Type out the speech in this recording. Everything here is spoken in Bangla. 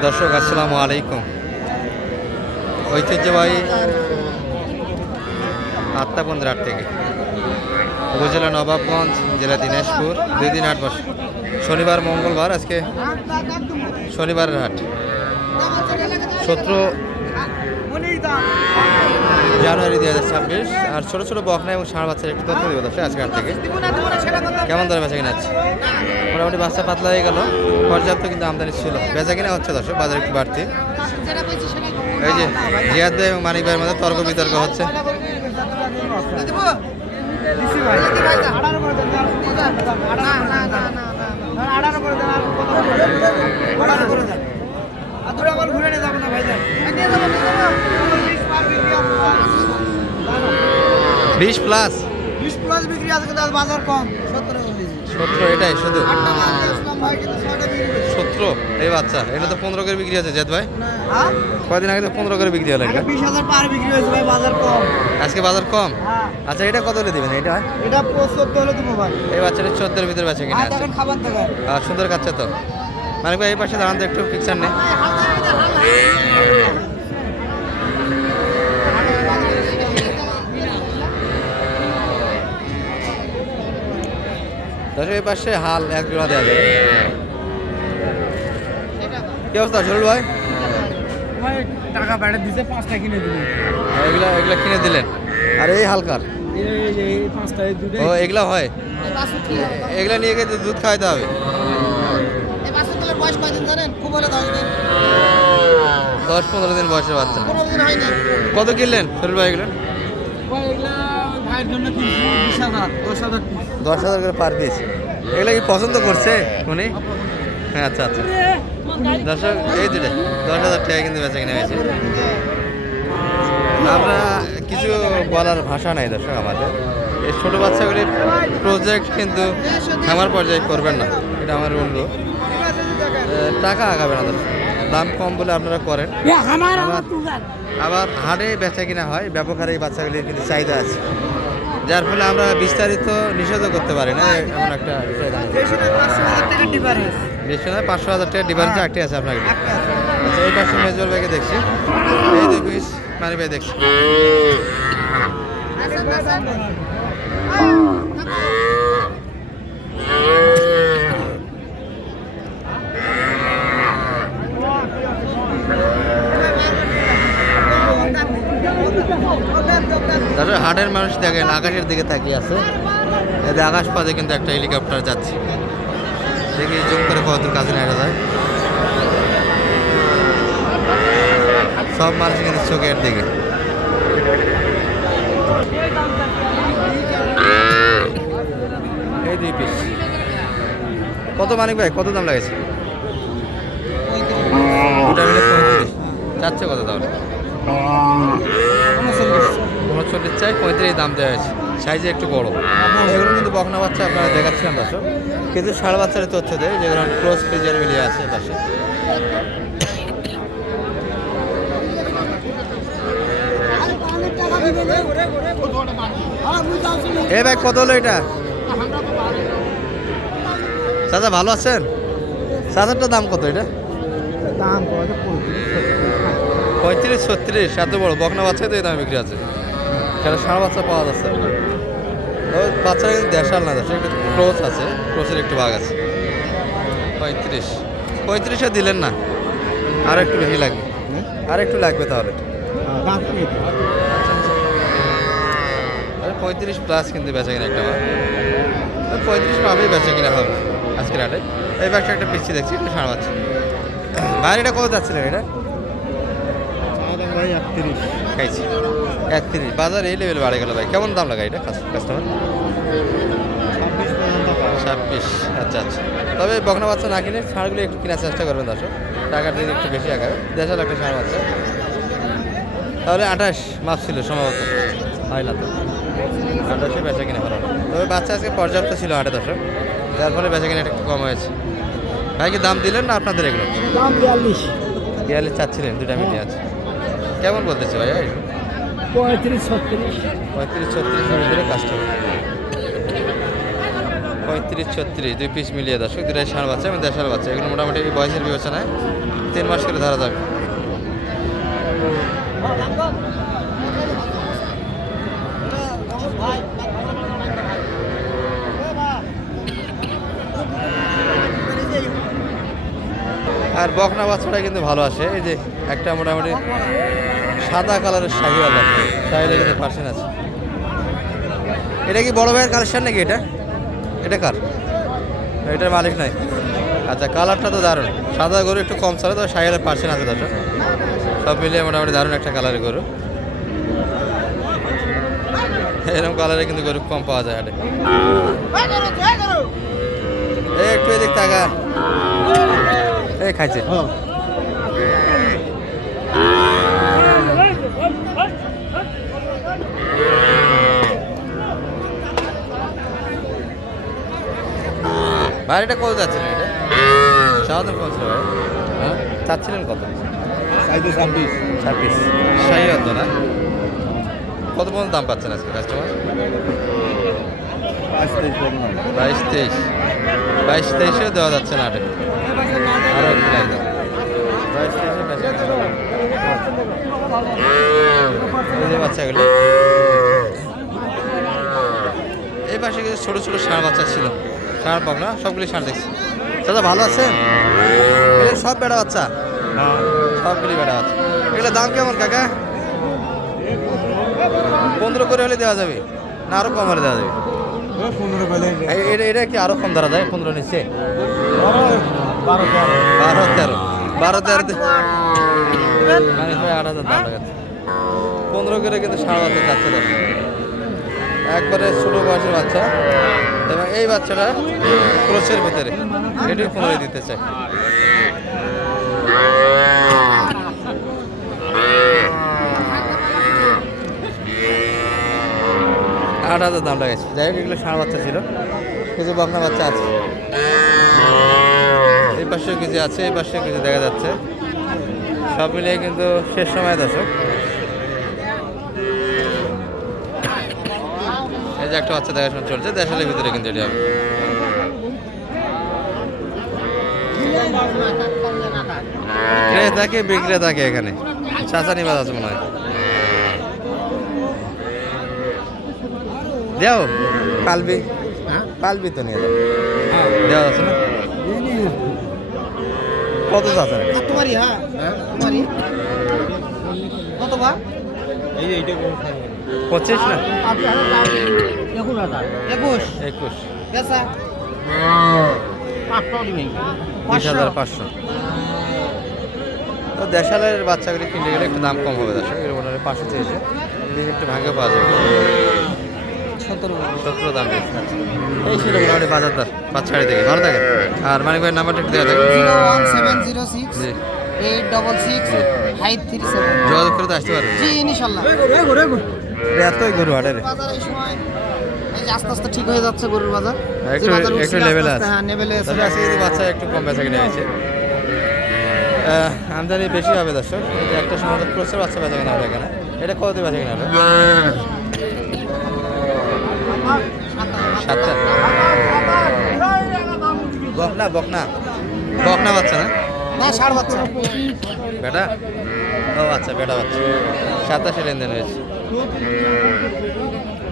দর্শক আসসালামু আলাইকুম। ঐতিহ্যবাহী আত্মাপন্দ্র হাট থেকে উপজেলা নবাবগঞ্জ, জেলা দিনাজপুর, 2 দিন হাট বসে। শনিবার মঙ্গলবার, আজকে শনিবারের হাট 17 জানুয়ারি 2026। আর ছোটো ছোটো বকনা এবং ষাঁড় বাচ্চার একটু তথ্য দেবো দর্শক আজকে হাট থেকে কেমন দরে বেচা কিনা আছে। মোটামুটি বাচ্চা পাতলা হয়ে গেল, পর্যাপ্ত কিন্তু আমদানি ছিল, বেচা কিনা হচ্ছে দর্শক, বাজার একটু বাড়তি। এই যে জিয়াদ ভাই এবং মানিক ভাইয়ের মধ্যে তর্ক বিতর্ক হচ্ছে। বিশ প্লাস বিক্রি আছে, কিন্তু বাজার কম 17 এটাই শুধু 17 এই বাচ্চা। এটা তো 15 করে বিক্রি আছে জেদ ভাই, কয়দিন আগে তো 15 করে বিক্রি হলো। 20,000 পার বিক্রি হয়েছে ভাই, বাজার কম আজকে বাজার কম। আচ্ছা এটা কত হলে দিবেন? এটা এটা 14 হলে দেবো ভাই। এই বাচ্চাটা 14 এর ভিতরে বাচ্চা কিনা আছে। খাবার দেবেন আর সুন্দর কাচ্চা তো। মানে ভাই এই পাশে দাঁড়ান তো, একটু পিকচার নেই। দর্শক এই পাশে হাল এক জোড়া দেওয়া যাবে। কি অবস্থা শরীর ভাই? টাকা বাইরে দিতে 5টা কিনে দিলেন। এগুলা এগুলা কিনে দিলেন। আর এই হালকার এই 5টা এই দুটো ও এগুলা হয়, এগুলা নিয়ে গিয়ে দুধ খাওয়াইতে হবে। এই বাচ্চাগুলোর বয়স কয়দিন জানেন? খুব হলে 10 দিন, 10-15 দিন বয়সের বাচ্চা। 15 দিন হয়নি। কত কিনলেন শরীর ভাই এগুলো? ভাই এগুলা ভাইয়ের জন্য কিনছি 20,000 10,000 পিস। 10,000 করে পার পিস। এগুলো কি পছন্দ করছে উনি? হ্যাঁ আচ্ছা আচ্ছা। দর্শক এই দুটো 10,000 টাকা কিন্তু বেচা কিনে হয়েছে। আমরা কিছু বলার ভাষা নাই দর্শক আমাদের। এই ছোটো বাচ্চাগুলির প্রজেক্ট কিন্তু খামার পর্যায়ে করবেন না, এটা আমার অনুরোধ। টাকা আগাবে না দর্শক, দাম কম বলে আপনারা করেন। আবার হাটে বেচা কিনা হয়, ব্যাপক হারে এই বাচ্চাগুলির কিন্তু চাহিদা আছে, যার ফলে আমরা বিস্তারিত নিষেধও করতে পারি না। এমন একটা বিষয় দাঁড়িয়ে বেশি না 500,000 টাকা ডিফারেন্স। বেশি নয়, 500,000 টাকা ডিফারেন্স একটি আছে আপনার। আচ্ছা এই পাশে মেজর ভাইকে দেখছি, এই 2 পিস মানি ভাই দেখছি। তারপরে হাটের মানুষ দেখেন আকাশের দিকে তাকিয়ে আছে, এদের আকাশ পাতে কিন্তু একটা হেলিকপ্টার যাচ্ছে। দেখি জুম করে কতদূর কাছে নেওয়া যায়। সব মানুষ কিন্তু চোখের দিকে। এই 2 পিস কত মানিক ভাই, কত দাম লাগেছে? দুটা মিলে 35। চাচ্ছে কত তাহলে? 39 চাই, 35 দাম দেওয়া হয়েছে। সাইজে একটু বড়। এগুলো কিন্তু বকনা বাচ্চা আপনারা দেখাচ্ছিলাম দর্শক, কিন্তু ষাঁড় বাচ্চার তথ্য দেয় যেগুলো ক্রস ফ্রিজার মিলিয়ে আছে পাশে। এ ভাই কত হলো এটা? চাচা ভালো আছেন? চাচারটা দাম কত এটা? দাম 35-36। এত বড় বকনা বাচ্চা তো এই দামে বিক্রি আছে, কেন ষাঁড় বাচ্চা পাওয়া যাচ্ছে। ওই বাচ্চারা কিন্তু দেশাল না, দেশে একটু ক্রস আছে, ক্রসের একটু ভাগ আছে। 35 দিলেন না, আর একটু বেশি লাগবে, আর একটু লাগবে তাহলে। 35 প্লাস কিন্তু বেচা কিনা একটা আমার 35 পাবেই বেচা কিনা হবে আজকের হাটে। এই ব্যাগটা একটা পিচ্ছি দেখছি, একটু ষাঁড় বাচ্চা। ভাই এটা কত যাচ্ছিলেন এটা? ভাই 31 খাইছি 31। বাজার এই লেভেল বাড়ে গেল ভাই, কেমন দাম লাগায় এটা কাস্টমার? 26। আচ্ছা আচ্ছা। তবে বকনা বাচ্চা না কিনে ষাঁড়গুলো একটু কেনার চেষ্টা করবেন দর্শক, টাকার দিন একটু বেশি আগাবে। 1.5 লাখ ষাঁড় বাচ্চা তাহলে 28 মাস ছিল সম্ভবত, হয় না তো 28-এ বেচা কিনে ভালো। তবে বাচ্চা আজকে পর্যাপ্ত ছিল হাটে দর্শক, যার ফলে বেচা কিনা একটু কম হয়েছে। ভাই কি দাম দিলেন না আপনাদের এগুলো? দাম 42 চাচ্ছিলেন, দুটা মিলিয়ে আছে। কেমন বলতেছে ভাইয়া? 35-36 ভিতরে কাস্টমার। 35-36 2 পিস মিলিয়ে দর্শক, দুটাই ষাঁড় বাচ্চা এবং দেশাল বাচ্চা। এগুলো মোটামুটি বয়সের বিবেচনায় 3 মাস করে ধরা যাবে। আর বকনা বাচ্চাটা কিন্তু ভালো আসে। এই যে একটা মোটামুটি সাদা কালারের শাহিওয়াল আছে, শাহিওয়ালের কিন্তু পার্সেন্ট আছে। এটা কি বড় ভাইয়ের কালেকশন নাকি? এটা কার? এটার মালিক নাই। আচ্ছা, কালারটা তো দারুণ। সাদা গরু একটু কম চলে, তো শাহিওয়ালের পার্সেন্ট আছে দর্শক। সব মিলিয়ে মোটামুটি দারুণ একটা কালারের গরু। এরকম কালারে কিন্তু গরু কম পাওয়া যায় হাটে। একটু এদিক টাকা এই খাইছে। বাড়িটা কত যাচ্ছিলেন? এটা চাওয়াতেন কত ছিল ভাই? হ্যাঁ, চাচ্ছিলেন কত? 26 শাহি হতো না? কত পর্যন্ত দাম পাচ্ছেন আজকে কাস্টমার? 22-23 দেওয়া যাচ্ছে না হাটে। আরো একটু লাগবে। 22-23 বাচ্চাগুলো এই পাশে কিছু ছোট ছোট ষাঁড় বাচ্চা ছিল। ষাঁড় পাব না, সবগুলি ষাঁড় দেখছি। দাদা ভালো আছেন? এগুলো সব বেড়া বাচ্চা? সবগুলি বেড়া বাচ্চা। এগুলো দাম কেমন কাকা? 15 করে হলে দেওয়া যাবে না আরো কম হলে দেওয়া যাবে? এটা কি আরো কম ধরা যায়? 15 নিচ্ছে 12-13 8,000 দাম লাগাচ্ছে। 15 করে কিন্তু ষাঁড় বাচ্চা যাচ্ছে দর্শক। একবারে ছোট বয়সের বাচ্চা, এবং এই বাচ্চাটা ক্রোচের ভিতরে, এটি 15 দিতে চাই। আট 8,000 দাম লাগাইছে। যাই হোক, এগুলো ষাঁড় বাচ্চা ছিল, কিছু বকনা বাচ্চা আছে। এই পাশেও কিছু আছে, এই পাশেও কিছু দেখা যাচ্ছে। সব মিলিয়ে কিন্তু শেষ সময় দর্শক। এই যে একটা বাচ্চা দেখাশোনা চলছে, দেশালের ভিতরে কিন্তু এটি হবে। ক্রেতাকে বিক্রেতাকে এখানে চাচা নিবাদ আছে মনে হয়। দেও পালবি তো নিয়ে যাও, দেওয়া আছে না? কত চাচা? তোমারই? হ্যাঁ তোমারই। কত বা? 25 না 21 বেচা 20,500। তো দেশালের বাচ্চাগুলি কিনতে গেলে একটু দাম কম হবে দর্শক। এর মনে হয় 500 চেয়েছে, একটু ভাঙে পাওয়া যাবে। 17 দাম দিয়েছে। এই ছিল মোটামুটি বাজার দর বাচ্চাড়ি থেকে। ভালো থাকে। আর মানিক ভাইয়ের নাম্বারটা একটু দেওয়া থাকে। 01706 জি 866 537। যোগাযোগ করে তো আসতে পারবে। জি ইনশাআল্লাহ। এতই গরু হাটে রে। বাজার এই সময় এই যে আস্তে আস্তে ঠিক হয়ে যাচ্ছে গরুর বাজার। একটু যে বাজার উঠছে, একটু আস্তে লেভেলে আস্তে, আছে। হ্যাঁ লেভেলে আছে। তবে আজকে যদি বাচ্চা একটু কম বেচা কিনে হয়েছে, আমদানি বেশি হবে দর্শক। এই যে একটা সময় প্রচুর বাচ্চা বেচা কিনা হবে এখানে। এটা কত দিয়ে বেচা কিনা হবে? 7টা। বকনা বাচ্চা না? না ষাঁড় বাচ্চা। বেটা? ও আচ্ছা, বেটা বাচ্চা। 87 লেনদেন হয়েছে।